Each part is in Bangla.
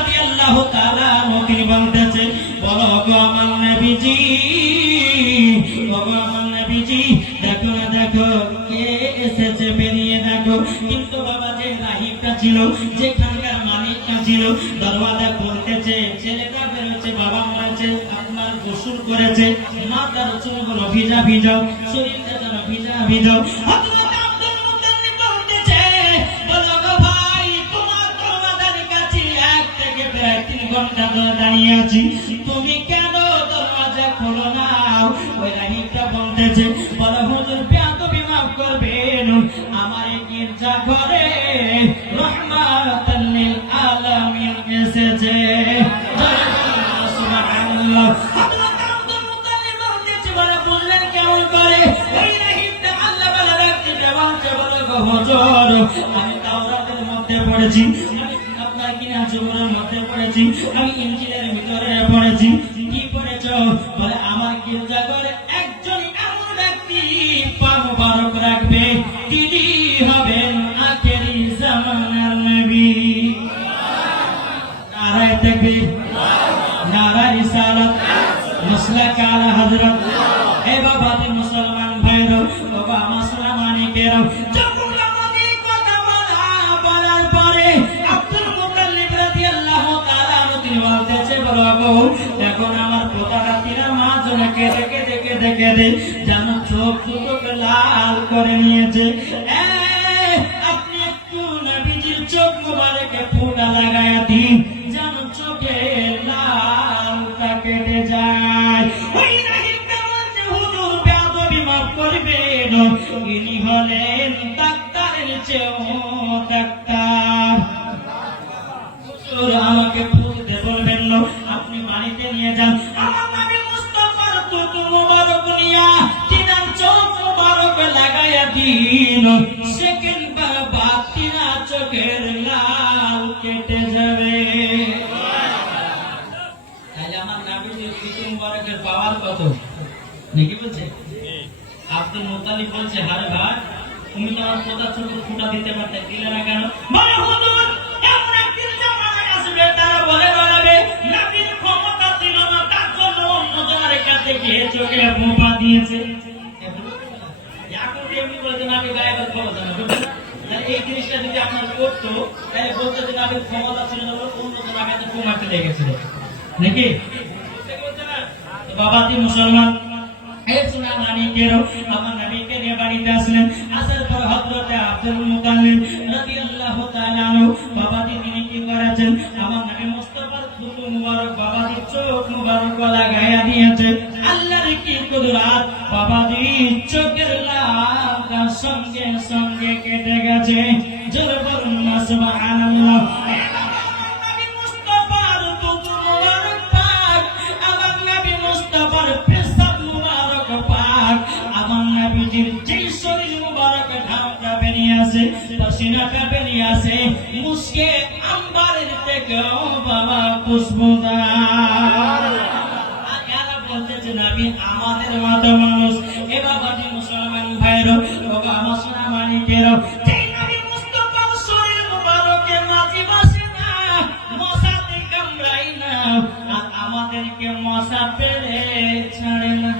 রাদিয়াল্লাহু তাআলা তিনি বলতেছে, বলো গো আমার নবীজি, আমার নবীজি, দেখো না দেখো কে এসেছে, বেরিয়ে দেখো। কিন্তু বাবা যে রাহিবটা ছিল, যেখানকার মালিকটা ছিল, দরওয়াজা খুলতেছে, ছেলেটা বেরোচ্ছে, বাবা বলেছে আপনার গোসল করেছে, মাথার চুলগুলো ভিজা ভিজাও, শরীরটা যেন ভিজা ভিজাও। দাঁড়িয়ে আছি, তুমি কেন দরওয়াজা খোলো না? ওই রাহিবটা বলতেছে, বড় হুজুর বেয়াদবি মাফ করবেন, আমার গির্জা ঘরে রাহমাতাল লিল আলামিন এসেছে। সুবহানাল্লাহ। হযরত আব্দুল মুত্তালিব বলতেছে, বলে বললেন কেমন করে? ওই রাহিবটা আল্লাহ বলে রাখতে বলছে, বলে গো হুজুর আমি তাওরাতের মধ্যে পড়েছি, আপনার কিনা জবরের মধ্যে পড়েছি, আমি ইনজিলের ভিতরে পড়েছি। কি পড়েছ? বলে আমার গির্জা ঘরে একজন এমন ব্যক্তি পা মুবারক রাখবে, তিনি হবেন আখেরি জামানার নবী। নারায়ে তাকবীর, নারায়ে রিসালাত, মাসলাক আলা হযরত। হে বাবাতে মুসলমান ভাইরা, বাবা মুসলমানি কেরাম, যখন আমাকে কথা বলার পরে আব্দুল মুত্তালিব রাদিয়াল্লাহু তাআলা তিনি বলতেছে, বলো এখন আমার প্রতারাতিরা মা জনে কেঁদে কেঁদে কেঁদে কেঁদে যেন চোখ দুটো লাল করে নিয়েছে। আপনি একটু নবীজির চোখ মোবারকে ফোঁটা লাগায়া দিন, যেন চোখে লালটা কেটে যায়। ওই রাহিবটা বলছে, হুজুর বেয়াদবি মাফ করবেন, ইনি হলেন ডাক্তারের চেয়েও ডাক্তার। হুজুর আমাকে ফুলতে বলবেন না, আপনি বাড়িতে নিয়ে যান, আমার নবী মুস্তাফার চোখ মোবারক নিয়া তিনার চোখ মোবারক লাগায়া দিন, সেকেন্ড বাবা তিনা চোখের লাল কেটে যাবে। তাহলে আমার নবীর চোখ মোবারকের পাওয়ার কত নাকি বলছে? আব্দুল মুত্তালিব বলছে, আরে ভাই তুমি তো আমার পোতা ছোট ফুটা দিতে পারতে, দিলে না কেন? বলে হুজুর এমন একদিন জামানা আসবে, তারা বলে বেড়াবে নবীর ক্ষমতা ছিল না, তার জন্য অন্যজনের কাছে গিয়ে চোখে মোপা দিয়েছে। এখন এমনি বলতে নবী গায়েবের ক্ষমতা না, এই জিনিসটা যদি আপনার করতো তাহলে বলতে যে নবীর ক্ষমতা ছিল না, অন্যজনের কাছে কমাতে লেগেছিল নাকি? বাবাজি মুসলমান, আমার নবীকে নিয়ে বাড়িতে আসলেন। আসার পর হযরত আব্দুল মুত্তালিব রাদিয়াল্লাহু তাআলা আনহু বাবাজি তিনি কি করেছেন, আমার নবী মুস্তাফার চোখ মুবারক বাবাজি চোখ মুবারক লাগায়া দিয়েছে। আল্লাহর কি কুদরত, বাবাজি চোখের লালটা সঙ্গে সঙ্গে কেটে গেছে। জোরে বলুন না সুবহানাল্লাহ। পসিনাটা বেরিয়ে আসে মুসকে আম্বারের থেকেও বাবা খুশবুদার। আর এরা বলতেছে নবী আমাদের মতো মানুষ। এ বাবাজি মুসলমান ভাইরা, বাবা মুসলমানি কেরো, যেই নবী মুস্তাফার শরীর মুবারকে মাছি বসে না, মশাতে কামড়াই না, আর আমাদেরকে মশা পেলে ছাড়ে না।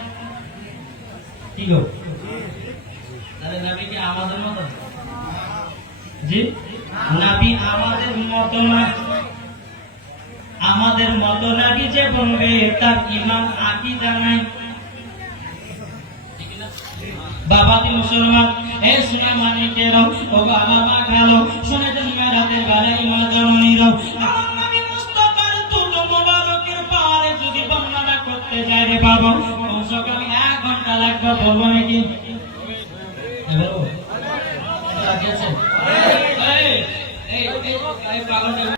কি গো, তাহলে নবী কি আমাদের মতো? জি, নবী আমাদের মত না। আমাদের মত নবী যে বলবে তার ঈমান আকীদা নাই। বাবাজি মুসলমান, এ সোনা মানিকেরও, ও বাবা মা গেল শুনে জন্মের রাতের বেলায় মা জননীরও, আমার নবী মুস্তাফার চুল মোবারকের পারে যদি বর্ণনা করতে যাই রে বাবা, কমসে কম 1 ঘন্টা লাগবে। বলবো নাকি? এই পাগলটা